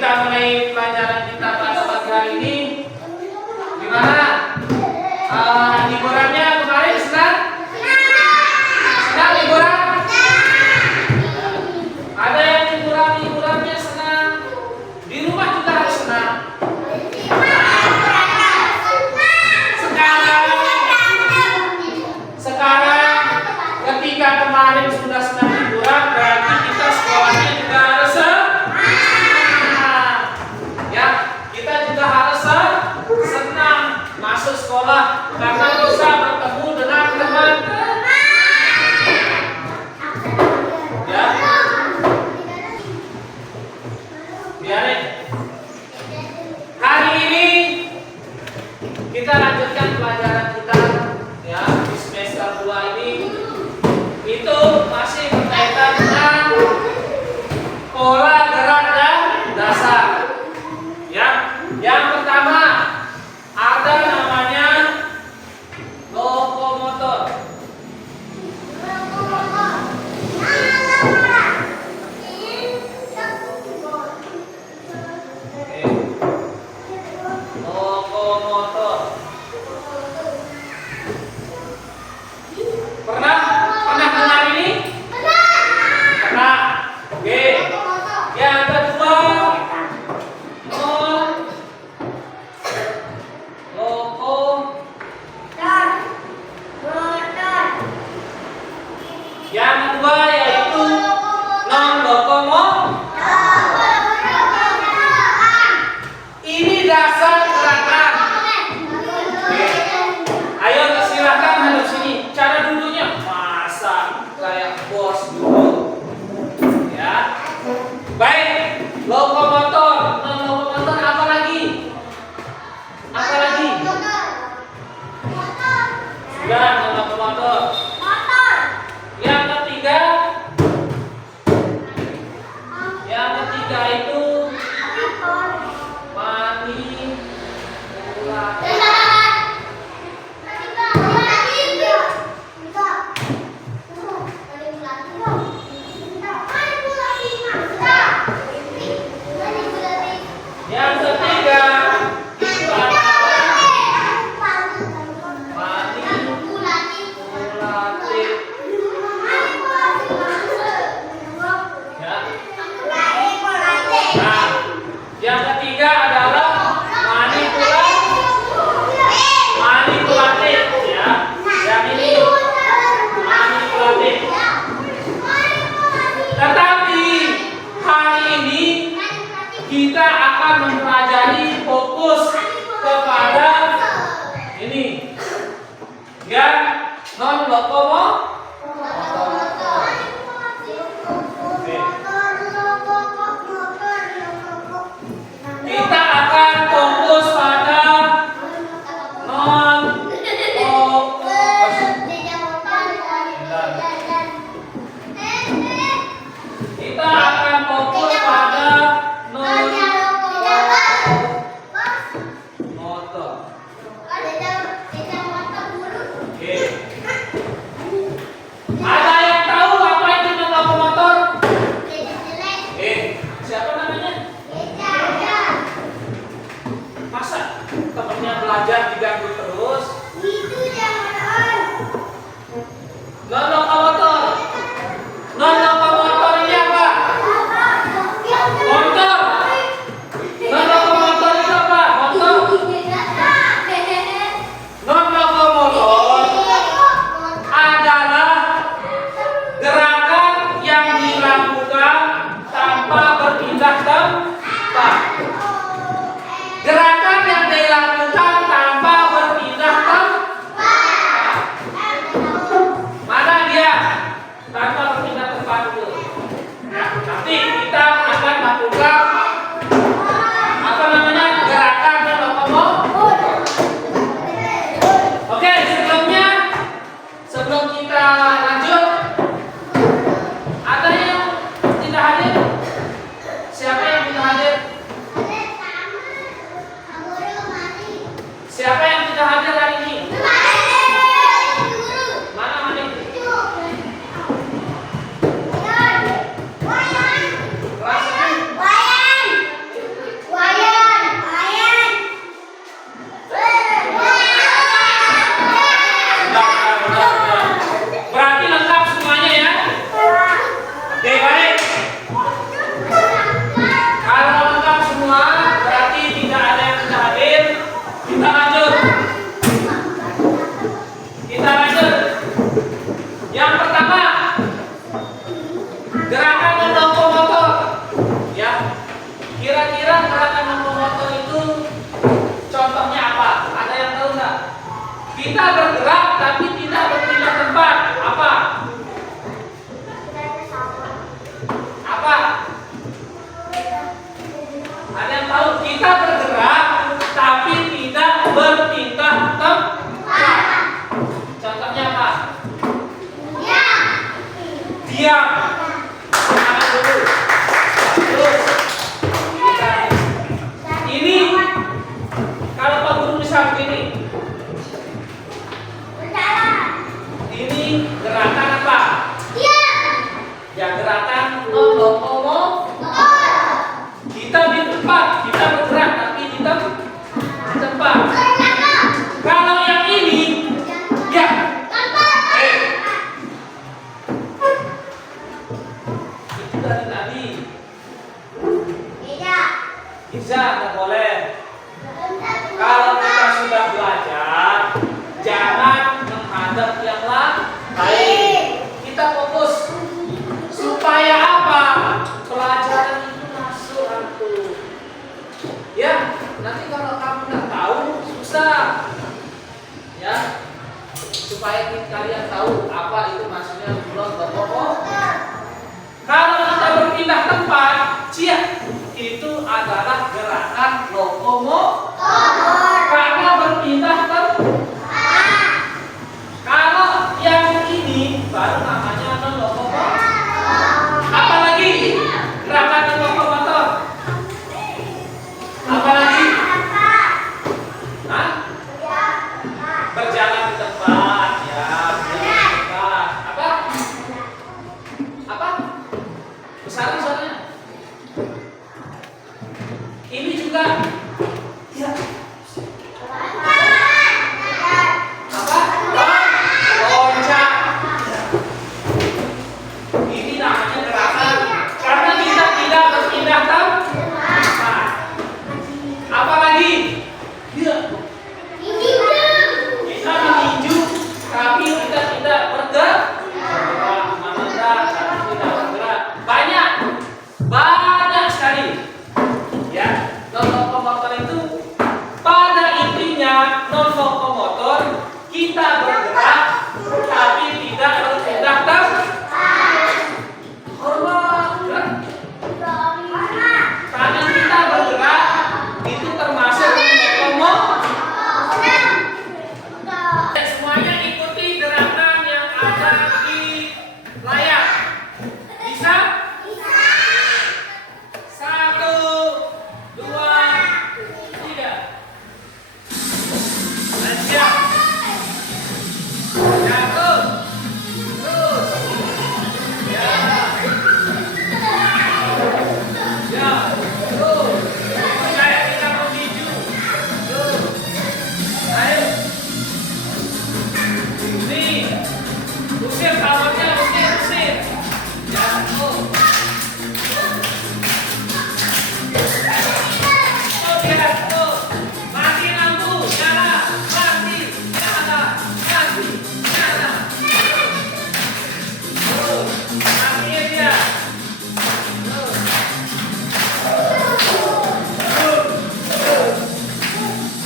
kita mulai pelajaran kita pada pagi hari ini. Gimana? Liburannya kemarin senang? Senang liburan? Ada yang liburannya senang. Di rumah juga harus senang. Sekarang ketika kemarin sudah senang liburan, berarti kita sekolahnya juga harus senang. Ya, kita juga harus senang masuk sekolah karena bisa bertemu dengan teman. Ya. Biarin. Hari ini kita lanjutkan pelajaran kita ya di semester 2 ini. Itu masih berkaitan dengan pola gerak dan dasar. Ya, yang pertama ada namanya lokomotor. Lokomotor. Pernah dengar ini? Pernah. Oke. Yang kedua, yang kedua yaitu non lokomotor. Ini dasar gerakan. Oke. Ayo silakan hadap sini. Cara duduknya masa kayak bos dulu. Ya. Baik, lokomotor, non lokomotor apa lagi? Apa lagi? Sudah, non lokomotor. Yang ketiga itu kita akan mempelajari fokus kepada ini yang non lokomotor. Kita akan fokus pada non lokomotor. Kita akan fokus pada belajar diganggu terus. Itu jangan. Non lokomotor. Non lokomotor ini apa? Motor. Non lokomotor itu apa? Motor. Non lokomotor adalah gerakan yang dilakukan tanpa berpindah tempat. Gerakan yang dilakukan tanpa Kira-kira gerakan lokomotor itu contohnya apa? Ada yang tahu nggak? Kita bergerak tapi tidak berpindah tempat. Apa? Apa? Ada yang tahu? Kita bergerak tapi tidak berpindah tempat. Contohnya apa? Diam. Tangan dulu. Terus ini kalau Pak Guru misal begini, ini gerakan apa? Ya gerakan lokomotor. Kita di tempat, kita bergerak tapi di tempat. Kalau yang ini, ya. Itu dari tadi. Bisa, nggak boleh. Kalau kita sudah belajar, jangan menghadap yang lain. Kita fokus. Supaya apa? Pelajaran itu masuk antum. Ya, nanti kalau kamu nggak tahu susah. Ya, supaya kalian tahu apa itu maksudnya lokomotor. Kalau kita berpindah tempat, itu adalah gerakan lokomotor. Karena berpindah tempat. Kalau yang ini baru namanya lokomotor. Apalagi gerakan lokomotor. Apalagi? Hah? Berjalan di tempat, ya. Berjalan di tempat. Apa? Apa? Misalnya. Ini juga. Ya. Apa? Loncat. Ini namanya gerakan karena kita tidak berpindah tempat. Apa lagi? Ya. Kita meninju, tapi kita tidak bergerak. Menendang, tapi tidak bergerak. Banyak sekali. Ya, non-lokomotor itu pada intinya non-lokomotor kita bergerak tapi tidak berpindah tempat. Karena kita bergerak itu termasuk lokomotor. Semuanya ikuti gerakan yang ada di layar. Bisa? 1, 2, 3. Siap. Jatuh. Terus. Ya. Ya. Terus. Kayak kita menuju. Terus. Ayo. Nih. Usir kawannya, usir. Jatuh. Mati lampu, nyala, mati, nyala, mati, nyala. Matiin dia.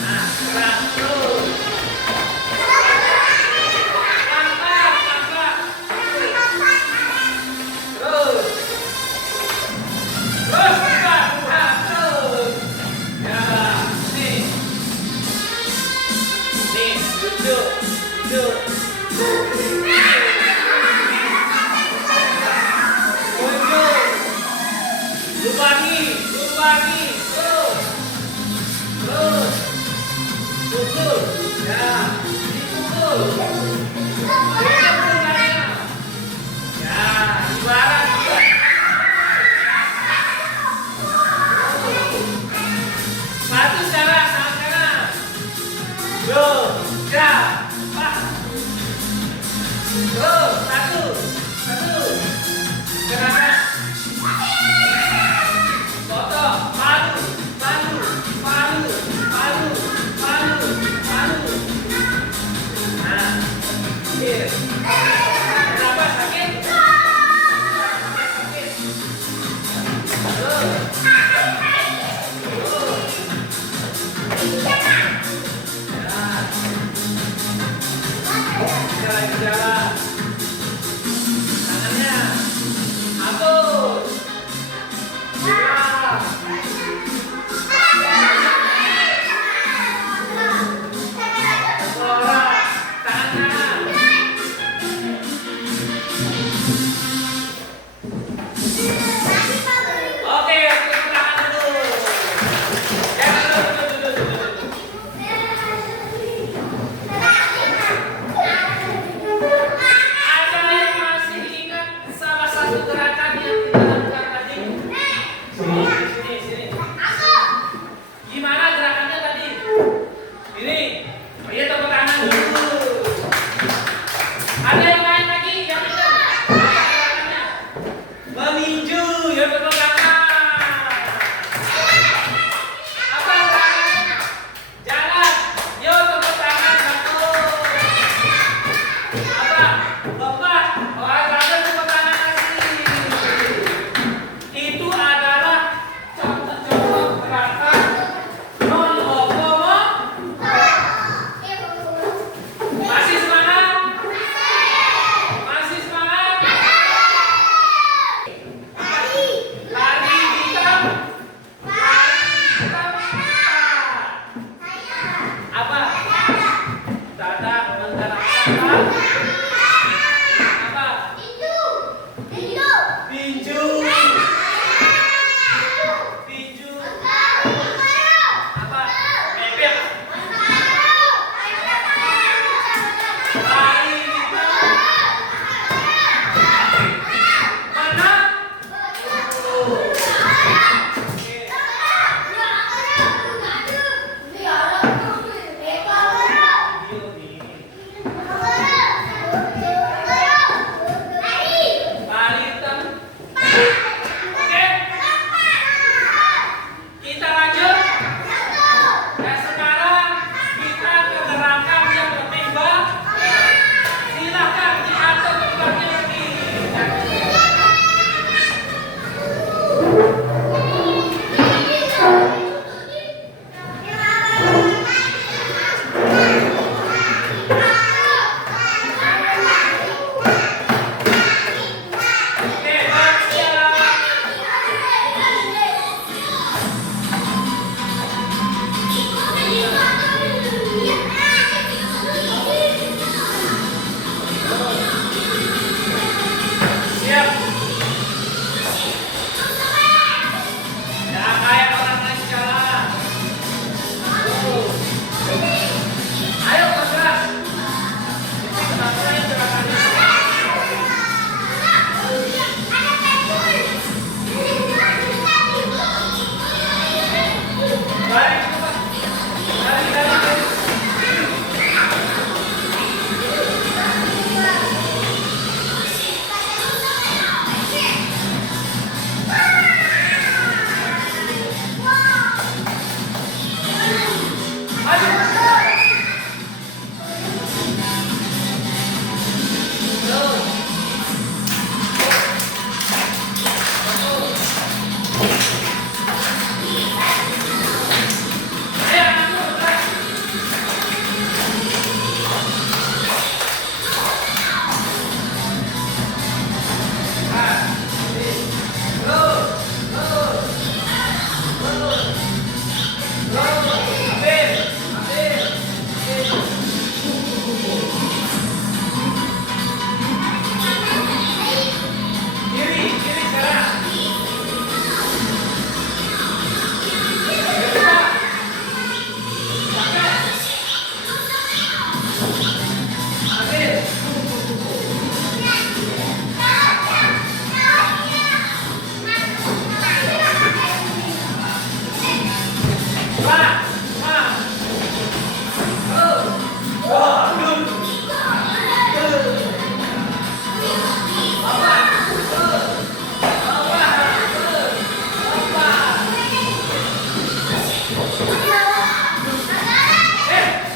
Nah, gerak terus. Angkat. Terus. Terus buka, terus. Ya, nih. Nih, duduk. Lubangi, terus, pukul, ya, dipukul, ya, ibarat, satu tangan kanan, dua, pas, terus, satu, gerakan. Kenapa sakit?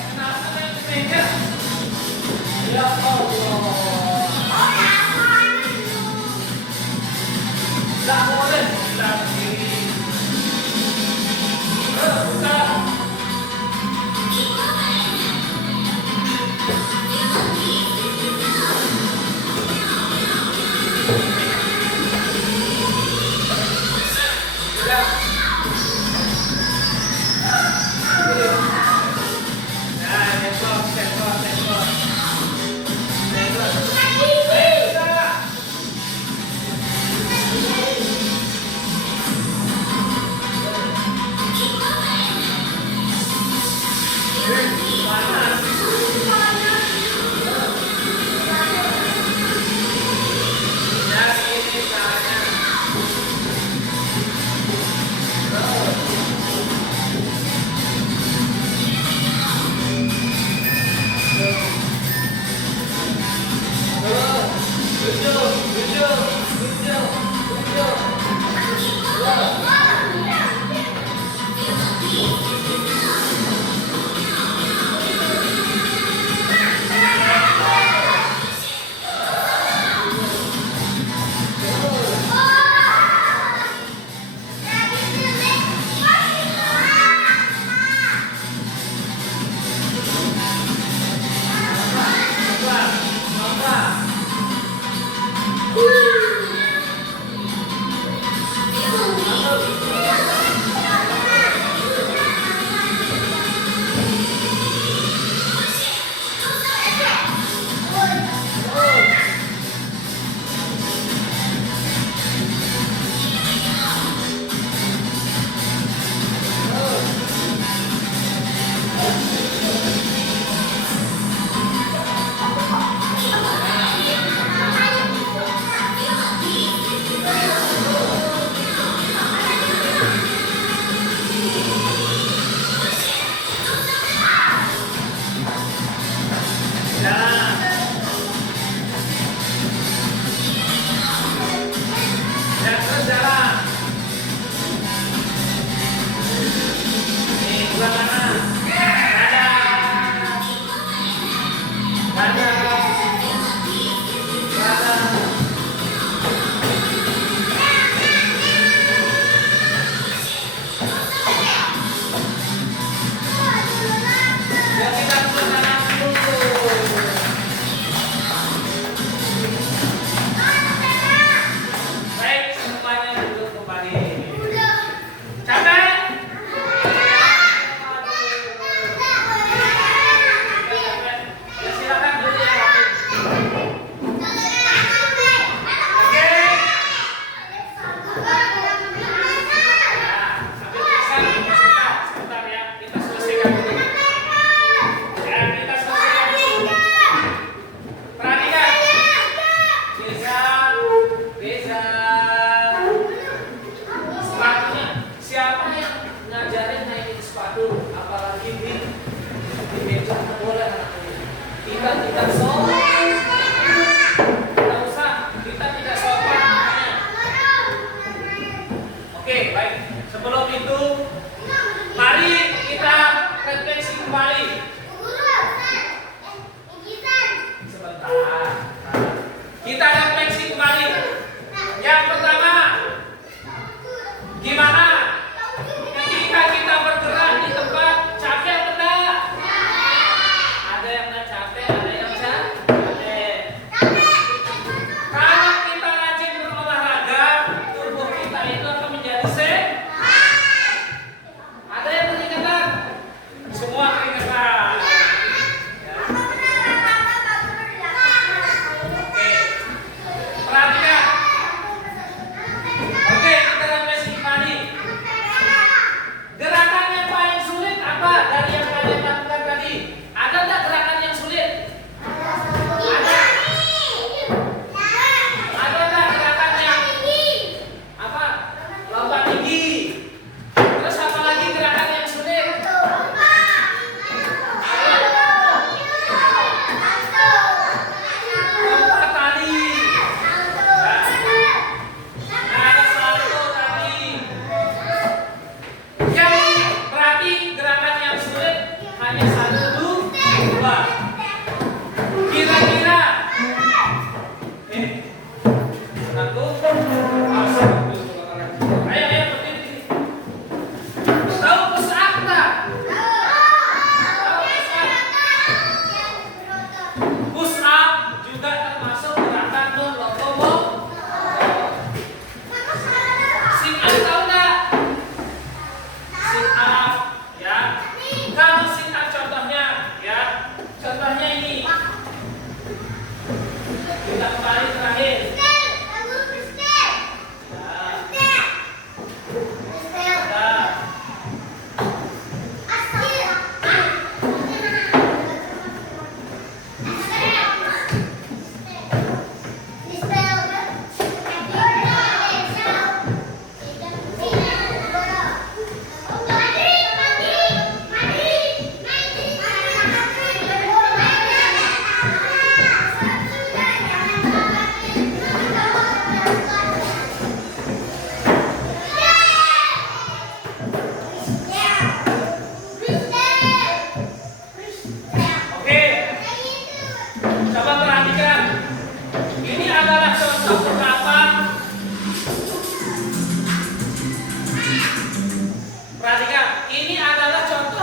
kenapa yang di meja? Ya Allah. Tidak boleh kita berdiri. Buka.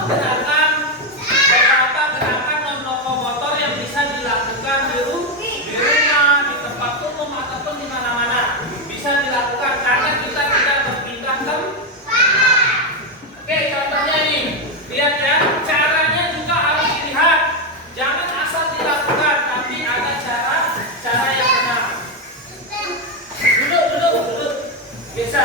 gerakan beberapa gerakan non lokomotor yang bisa dilakukan di rumah, di tempat umum ataupun di mana-mana. Bisa dilakukan karena kita tidak berpindah tempat. Oke, contohnya ini. Lihat ya, caranya juga harus dilihat. Jangan asal dilakukan, tapi ada cara yang benar. Duduk. Biasa.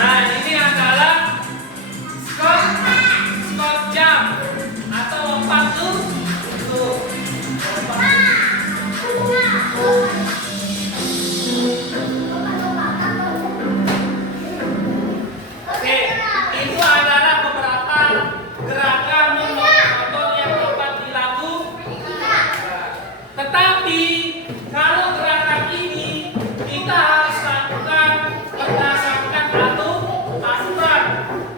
Nah, ini adalah squat jump atau lompat tuh. Oke, itu adalah beberapa gerakan non-lokomotor yang dapat dilakukan. Tetapi kalau gerakan ini kita harus lakukan berdasarkan aturan.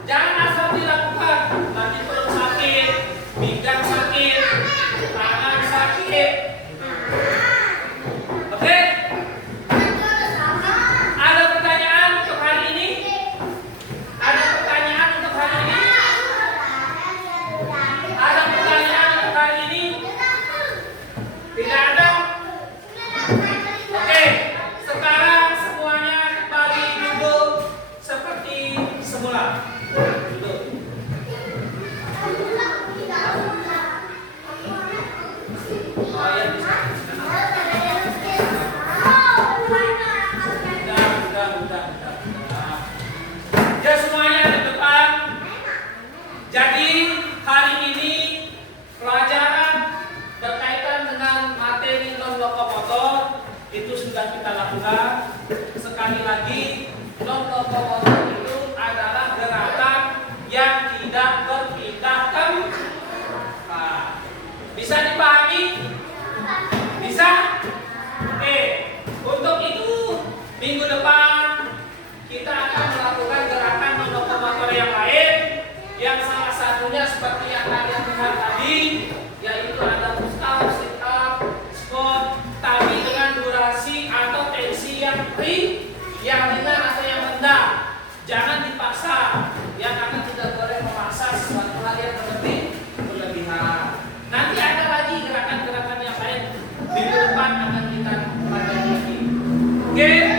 Jangan asal dilakukan, nanti perut sakit, pinggang sakit, tangan sakit. Oke? Ada pertanyaan untuk hari ini? Ada pertanyaan untuk hari ini? Ada pertanyaan untuk hari ini? Tidak ada? Oke, sekarang semuanya kembali duduk seperti semula. Duduk. Oh ya, bisa. Udah. Ya semuanya di depan. Jadi hari ini pelajaran berkaitan dengan materi non-lokomotor itu sudah kita lakukan. Sekali lagi, non-lokomotor itu adalah gerakan yang tidak berpindah tempat. Bisa dipahami? Bisa? Oke. Untuk itu, minggu depan kita akan melakukan gerakan non-lokomotor yang lain, yang salah satunya seperti yang kalian lihat tadi, yaitu ada push up, sit up, squat, tapi dengan durasi atau tensi yang ringan atau yang rendah. Jangan dipaksa, ya, karena tidak boleh memaksa sesuatu hal yang berlebihan. Nanti ada lagi gerakan-gerakan yang lain minggu depan akan kita pelajari lagi. Oke?